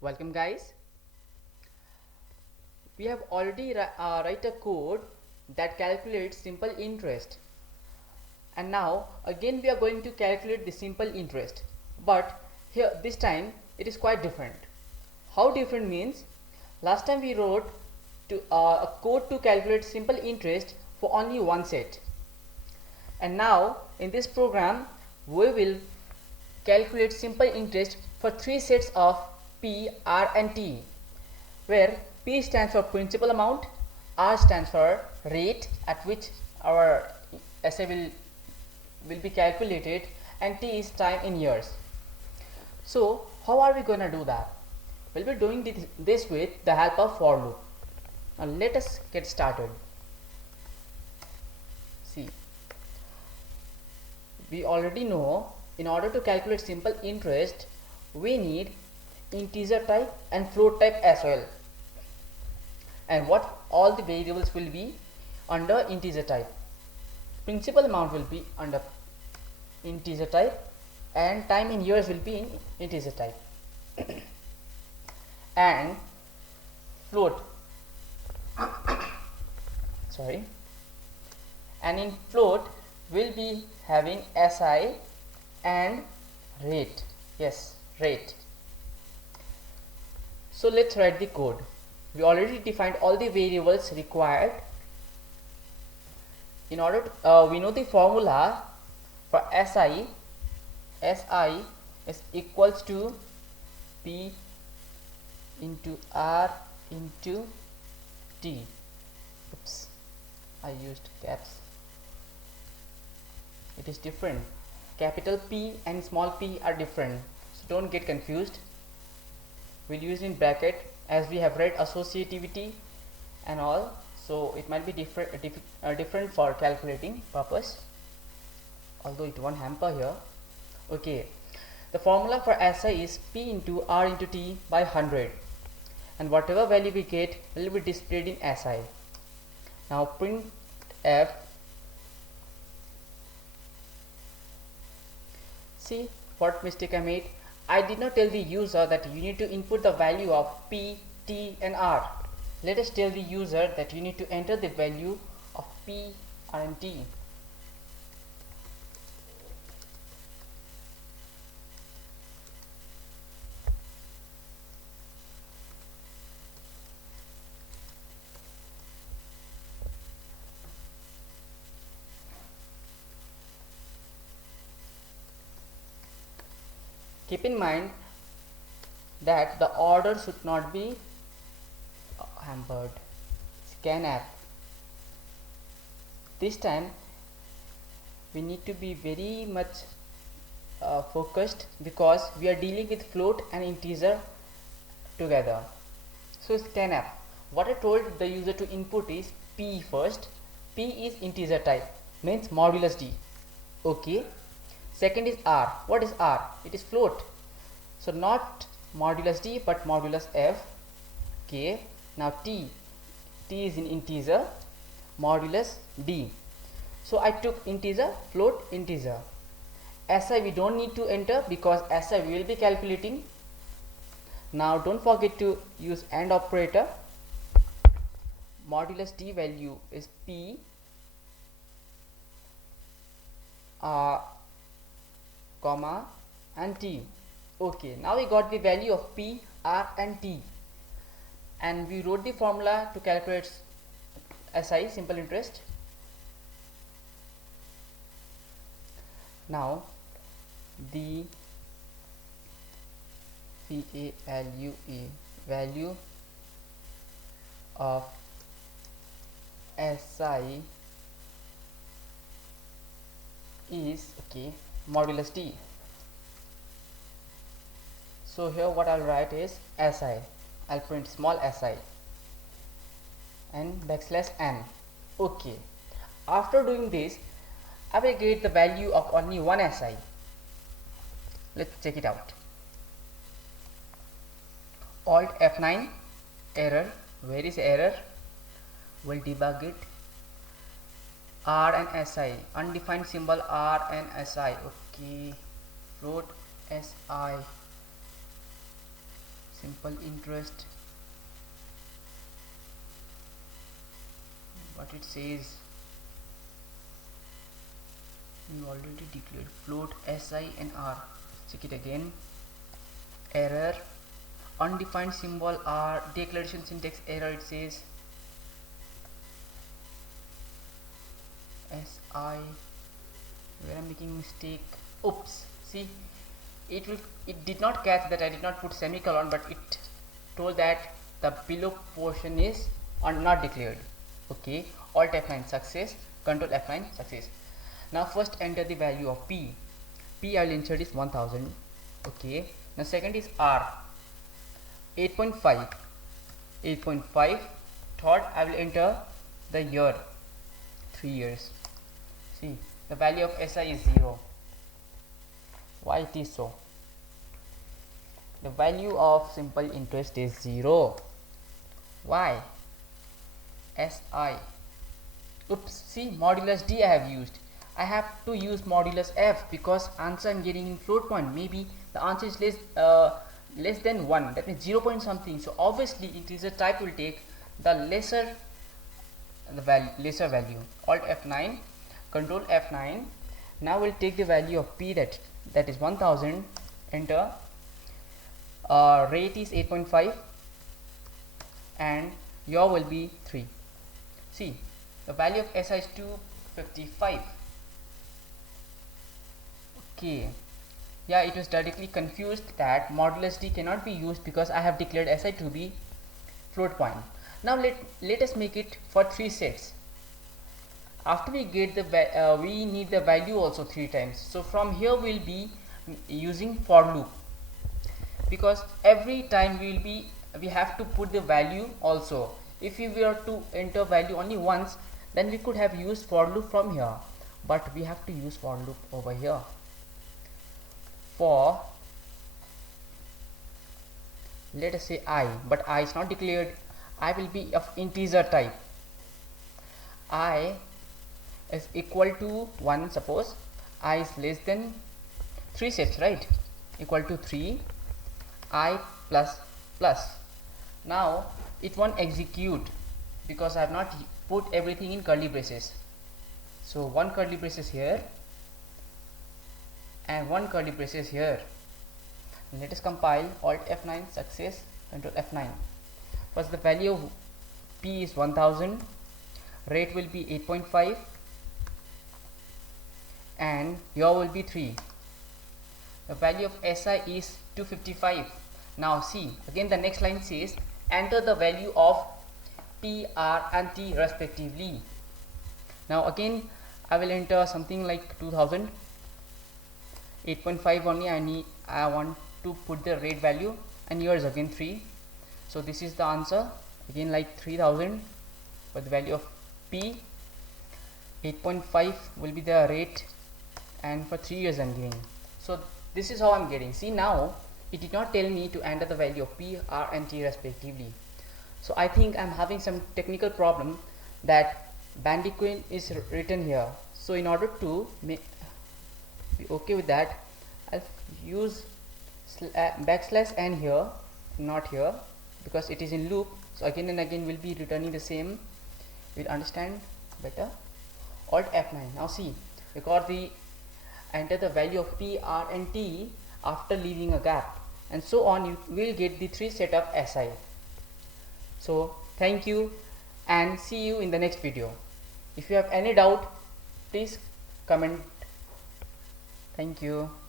Welcome guys. We have already write a code that calculates simple interest, and now again we are going to calculate the simple interest, but here this time it is quite different. How different means, last time we wrote a code to calculate simple interest for only one set, and now in this program we will calculate simple interest for three sets of P, R and T, where P stands for principal amount, R stands for rate at which our essay will be calculated, and T is time in years. So how are we going to do that? We'll be doing this with the help of for loop. Now let us get started. See, we already know in order to calculate simple interest we need integer type and float type as well, and what all the variables will be under integer type. Principal amount will be under integer type and time in years will be in integer type and float sorry and in float will be having SI and rate. Yes, rate. So let's write the code. We already defined all the variables required. In order to, we know the formula for SI. SI is equals to P into R into T. Oops, I used caps. It is different. Capital P and small p are different, so don't get confused. We'll use in bracket as we have read associativity and all, so it might be different for calculating purpose, although it won't hamper here. Okay, the formula for SI is P into R into T by 100, and whatever value we get will be displayed in SI. Now print F. See what mistake I made. I did not tell the user that you need to input the value of P, T and R. Let us tell the user that you need to enter the value of P, R and T. Keep in mind that the order should not be hampered. Scanf. This time we need to be very much focused because we are dealing with float and integer together. So scanf. What I told the user to input is P first. P is integer type, means modulus D. Okay. Second is R. What is R? It is float. So not modulus D but modulus F. Okay. Now T. T is in integer, modulus D. So I took integer, float, integer. SI we don't need to enter because SI we will be calculating. Now don't forget to use AND operator. Modulus D value is P, comma and T. Okay, now we got the value of P, R and T, and we wrote the formula to calculate SI, simple interest. Now the value of SI is modulus D. So here what I'll write is SI. I'll print small SI and backslash n. Okay. After doing this, I will get the value of only one SI. Let's check it out. Alt F9, error. Where is error? We'll debug it. R and SI, undefined symbol R and SI. Okay, float SI. simple interest, what it says, you already declared float SI and R. Check it again. Error, undefined symbol R, declaration syntax error, it says SI, where I'm making mistake. Oops, see, it did not catch that I did not put semicolon, but it told that the below portion is not declared. Okay, Alt F9 success, Control F9 success. Now first enter the value of P. I will insert is 1000. Okay, now second is R, 8.5. Third, I will enter the year, 3 years. See, the value of SI is 0. Why it is so? The value of simple interest is 0. Why? SI. Oops, see, modulus D I have used. I have to use modulus F because answer I am getting in float point. Maybe the answer is less than 1, that means 0 point something. So obviously integer type will take the lesser value. Alt F9, Control F9. Now we'll take the value of P, that is 1000. Enter. Rate is 8.5 and yaw will be 3. See, the value of SI is 255. Okay, yeah, it was directly confused that modulus D cannot be used because I have declared SI to be float point. Now let us make it for 3 sets. After we get the we need the value also 3 times. So from here we will be using for loop, because every time we have to put the value also. If we were to enter value only once, then we could have used for loop from here, but we have to use for loop over here. For, let us say I, but I is not declared. I will be of integer type. I is equal to 1, suppose I is less than 3 sets, right? Equal to 3, I plus plus. Now it won't execute because I have not put everything in curly braces. So one curly braces here and one curly braces here. Let us compile. Alt F9 success, Control F9. First the value of P is 1000, rate will be 8.5 and yaw will be 3. The value of SI is 255. Now see, again the next line says enter the value of P, R and T respectively. Now again I will enter something like 2000. 8.5 only I want to put the rate value, and yours again 3. So this is the answer, again like 3000 for the value of P. 8.5 will be the rate, and for 3 years I am giving. So this is how I am getting. See, now it did not tell me to enter the value of P, R and T respectively. So I think I am having some technical problem that Bandicoot is written here. So in order to be okay with that, I'll use backslash n here, not here, because it is in loop. So again and again we'll be returning the same. We'll understand better. Alt F9. Now see, we got the enter the value of P, R and T after leaving a gap, and so on. You will get the 3 set of SI. So thank you and see you in the next video. If you have any doubt, please comment. Thank you.